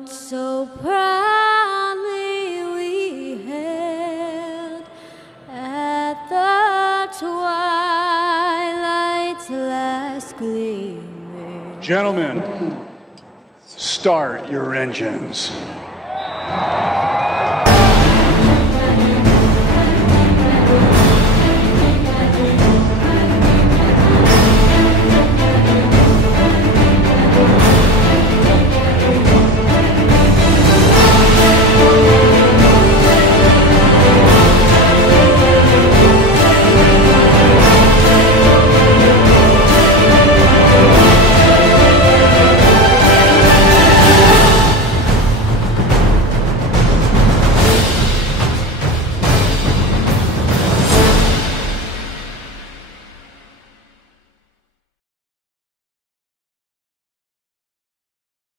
what so proudly we hailed at the twilight's last gleaming. Gentlemen, start your engines.